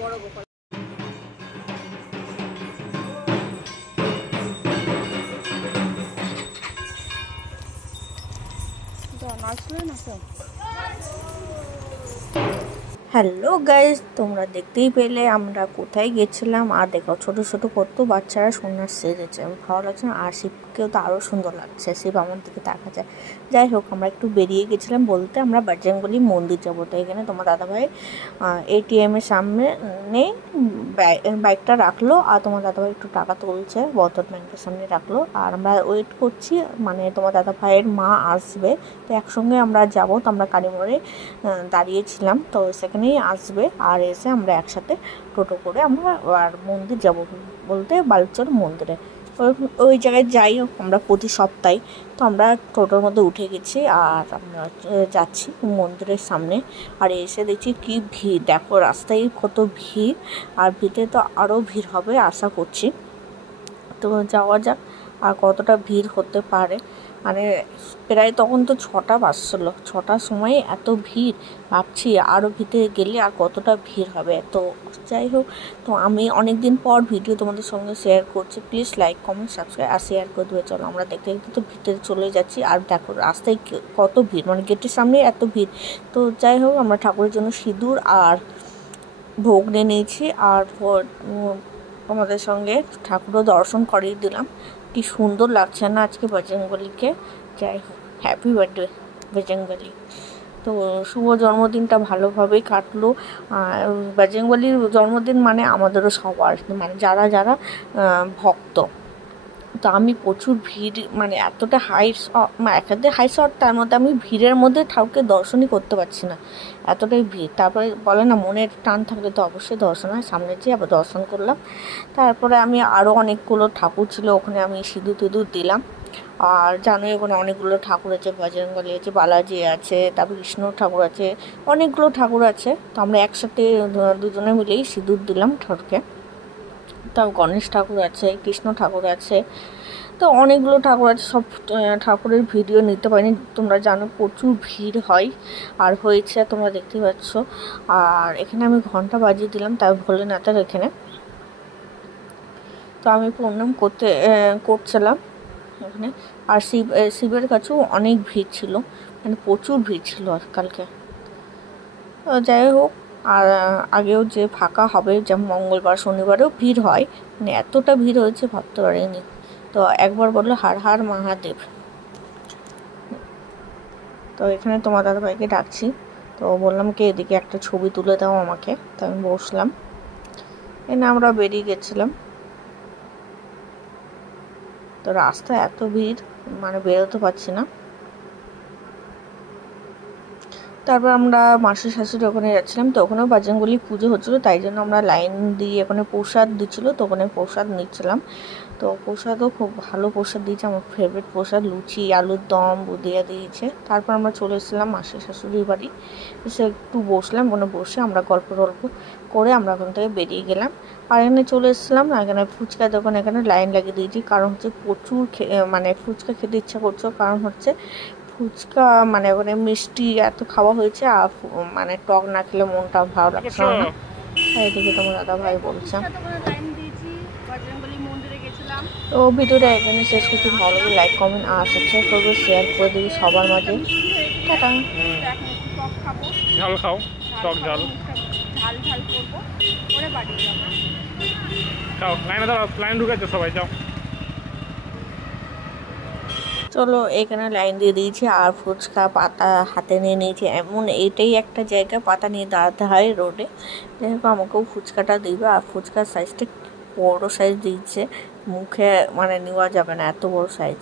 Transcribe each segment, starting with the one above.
বড় Gopal. Hello guys, তোমরা দেখতেই পেলে আমরা কোথায় গেছিলাম। আর দেখো ছোট ছোট কত বাচ্চারা সন্ন্যাস সেজেছে, ভালো লাগছে না? আর শিবকেও তো আরও সুন্দর লাগছে, শিব আমার দিকে তাকা যায়। যাই হোক, আমরা একটু বেরিয়ে গেছিলাম বলতে আমরা বজরংবলী মন্দির যাবো। তো এখানে তোমার দাদাভাই এটিএমের সামনে নেই বাইকটা রাখলো, আর তোমার দাদাভাই একটু টাকা তুলছে, বন্ধন ব্যাংকের সামনে রাখলো। আর আমরা ওয়েট করছি, মানে তোমার দাদাভাইয়ের মা আসবে, তো একসঙ্গে আমরা যাবো। তো আমরা কালীমোড়ে দাঁড়িয়েছিলাম, তো সেখানেই আসবে। আর এসে আমরা একসাথে টোটো করে আমরা আর মন্দির যাব, বলতে বালুচর মন্দিরে। ওই জায়গায় যাই হোক আমরা প্রতি সপ্তাহে। তো আমরা টোটোর মধ্যে উঠে গেছি আর আমরা যাচ্ছি মন্দিরের সামনে। আর এসে দেখছি কি ভিড়, দেখো রাস্তায় কত ভিড়। আর ভিড়ে তো আরও ভিড় হবে আশা করছি। তো যাওয়া যাক আর কতটা ভিড় হতে পারে। মানে প্রায় তখন তো 6টা বাজছিল, 6টার সময় এত ভিড়, ভাবছি আরও ভিতরে গেলে আর কতটা ভিড় হবে। তো যাই হোক, তো আমি অনেক দিন পর ভিডিও তোমাদের সঙ্গে শেয়ার করছি। প্লিজ লাইক কমেন্ট সাবস্ক্রাইব আর শেয়ার করে দেবে। চলো আমরা দেখতে দেখতে তো ভিতরে চলে যাচ্ছি। আর দেখো রাস্তায় কত ভিড়, মানে গেটের সামনে এত ভিড়। তো যাই হোক, আমরা ঠাকুরের জন্য সিঁদুর আর ভোগ নিয়ে নিয়েছি। আর তোমাদের সঙ্গে ঠাকুরও দর্শন করিয়ে দিলাম। কি সুন্দর লাগছে না আজকে বজরংবলীকে। যাই হোক, হ্যাপি বার্থডে বজরংবলী। তো শুভ জন্মদিনটা ভালোভাবেই কাটলো। বজরংবলীর জন্মদিন মানে আমাদেরও সবার, মানে যারা যারা ভক্ত। তো আমি প্রচুর ভিড়, মানে এতটা একাধিক হাই শট, তার মধ্যে আমি ভিড়ের মধ্যে ঠাকুরকে দর্শনই করতে পারছি না, এতটাই ভিড়। তারপরে বলে না, মনের টান থাকলে তো অবশ্যই দর্শন হয়। সামনে যেয়ে আবার দর্শন করলাম। তারপরে আমি আরও অনেকগুলো ঠাকুর ছিল, ওখানে আমি সিঁদুর টিঁদুর দিলাম। আর জানোই ওখানে অনেকগুলো ঠাকুর আছে, বজরংবলী আছে, বালাজি আছে, তারপর কৃষ্ণ ঠাকুর আছে, অনেকগুলো ঠাকুর আছে। তো আমরা একসাথে দুজনে মিলেই সিঁদুর দিলাম ঠাকুরকে। তাও গণেশ ঠাকুর আছে, কৃষ্ণ ঠাকুর আছে, তো অনেকগুলো ঠাকুর আছে। সব ঠাকুরের ভিডিও নিতে পারিনি, তোমরা জানো প্রচুর ভিড় হয় আর হয়েছে, তোমরা দেখতে পাচ্ছ। আর এখানে আমি ঘন্টা বাজিয়ে দিলাম তাই ভোলেনাথের এখানে। তো আমি প্রণাম করছিলাম এখানে। আর শিবের কাছেও অনেক ভিড় ছিল, মানে প্রচুর ভিড় ছিল কালকে। যাই হোক, আর আগেও যে ফাঁকা হবে, যেমন মঙ্গলবার শনিবারেও ভিড় হয়, মানে এতটা ভিড় হয়েছে ভাবতে পারিনি। তো একবার বললো হার হার মহাদেব। তো এখানে তোমার দাদাভাইকে ডাকছি, তো বললাম কি এদিকে একটা ছবি তুলে দাও আমাকে। তো আমি বসলাম, এনে আমরা বেরিয়ে গেছিলাম। তো রাস্তায় এত ভিড়, মানে বেরোতে পারছি না। তারপর আমরা মাসির শাশুড়ি ওখানে যাচ্ছিলাম, তো ওখানেও বজরংবলী পুজো হচ্ছিলো, তাই জন্য আমরা লাইন দিয়ে ওখানে প্রসাদ দিচ্ছিলো, তো ওখানে প্রসাদ নিচ্ছিলাম। তো প্রসাদও খুব ভালো প্রসাদ দিয়েছে, আমার ফেভারিট প্রসাদ, লুচি আলুর দম বুদিয়া দিয়েছে। তারপর আমরা চলে এসেছিলাম মাসির শাশুড়ির বাড়ি, এসে একটু বসলাম, ওখানে বসে আমরা গল্প করে আমরা ওখান থেকে বেরিয়ে গেলাম। আর এখানে চলে এসেছিলাম, এখানে ফুচকা দোকান, এখানে লাইন লাগিয়ে দিয়েছি, কারণ হচ্ছে প্রচুর মানে ফুচকা খেতে ইচ্ছা করছো, কারণ হচ্ছে ফুচকা মানে ওখানে মিষ্টি এত খাওয়া হয়েছে, আর মানে টক না খেলে মনটা ভালো লাগছে না। এদিকে তোমার দাদা ভাই বলছে। তো ভিডিওটা এখানে শেষ করছি। ভালো লাগে লাইক কমেন্ট আর সাবস্ক্রাইব করবে, শেয়ার করে দিবি সবার মাঝে। টাটা। ঝাল খাও, টক ঝাল করবো, ওরে বাড়ি যাবো। খাও, লাইনে দাঁড়াও, লাইন ঢুকেছে সবাই, যাও। চলো, এখানে লাইন দিয়ে দিয়েছি আর ফুচকা পাতা হাতে নিয়ে নিয়েছি। এমন এইটাই একটা জায়গা, পাতা নিয়ে দাঁড়াতে হয় রোডে। যাই হোক, আমাকেও ফুচকাটা দিবে। আর ফুচকার সাইজটা বড় সাইজ দিয়েছে, মুখে মানে নেওয়া যাবে না, এত বড় সাইজ।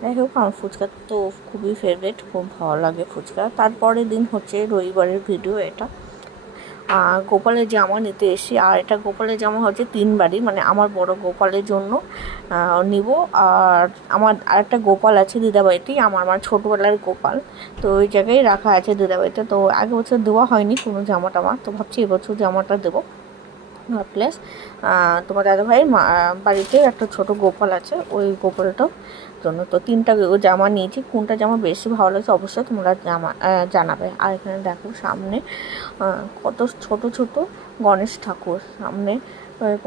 যাই হোক, আমার ফুচকা তো খুবই ফেভারিট, খুব ভালো লাগে ফুচকা। তারপরের দিন হচ্ছে রবিবারের ভিডিও এটা। গোপালের জামা নিতে এসেছি। আর এটা গোপালের জামা হচ্ছে 3 বাড়ি, মানে আমার বড় গোপালের জন্য নিব। আর আমার আরেকটা গোপাল আছে দিদাবাড়িতেই, আমার ছোটোবেলার গোপাল, তো ওই জায়গায় রাখা আছে দিদাবাড়িতে। তো আগের বছর দেওয়া হয়নি কোনো জামা টামা, তো ভাবছি এবছর জামাটা দেবো। প্লাস তোমার দাদাভাইয়ের বাড়িতে একটা ছোট গোপাল আছে, ওই গোপালটাও জন্য। তো 3টা জামা নিয়েছি, কোনটা জামা বেশি ভালো লাগছে অবশ্যই তোমরা জানাবে। আর এখানে দেখো সামনে কত ছোট ছোট গণেশ ঠাকুর, সামনে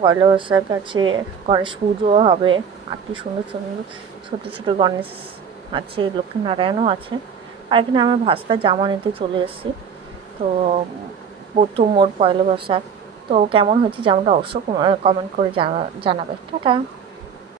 পয়লা বৈশাখ আছে, গণেশ পুজো হবে, আর কি সুন্দর সুন্দর ছোট ছোট গণেশ আছে, লক্ষ্মীনারায়ণও আছে। আর এখানে আমরা ভাস্তা জামা নিতে চলে এসেছি। তো প্রথম ওর পয়লা বৈশাখ। তো কেমন হয়েছে জামাটা অবশ্যই কমেন্ট করে জানাবে। টাটা।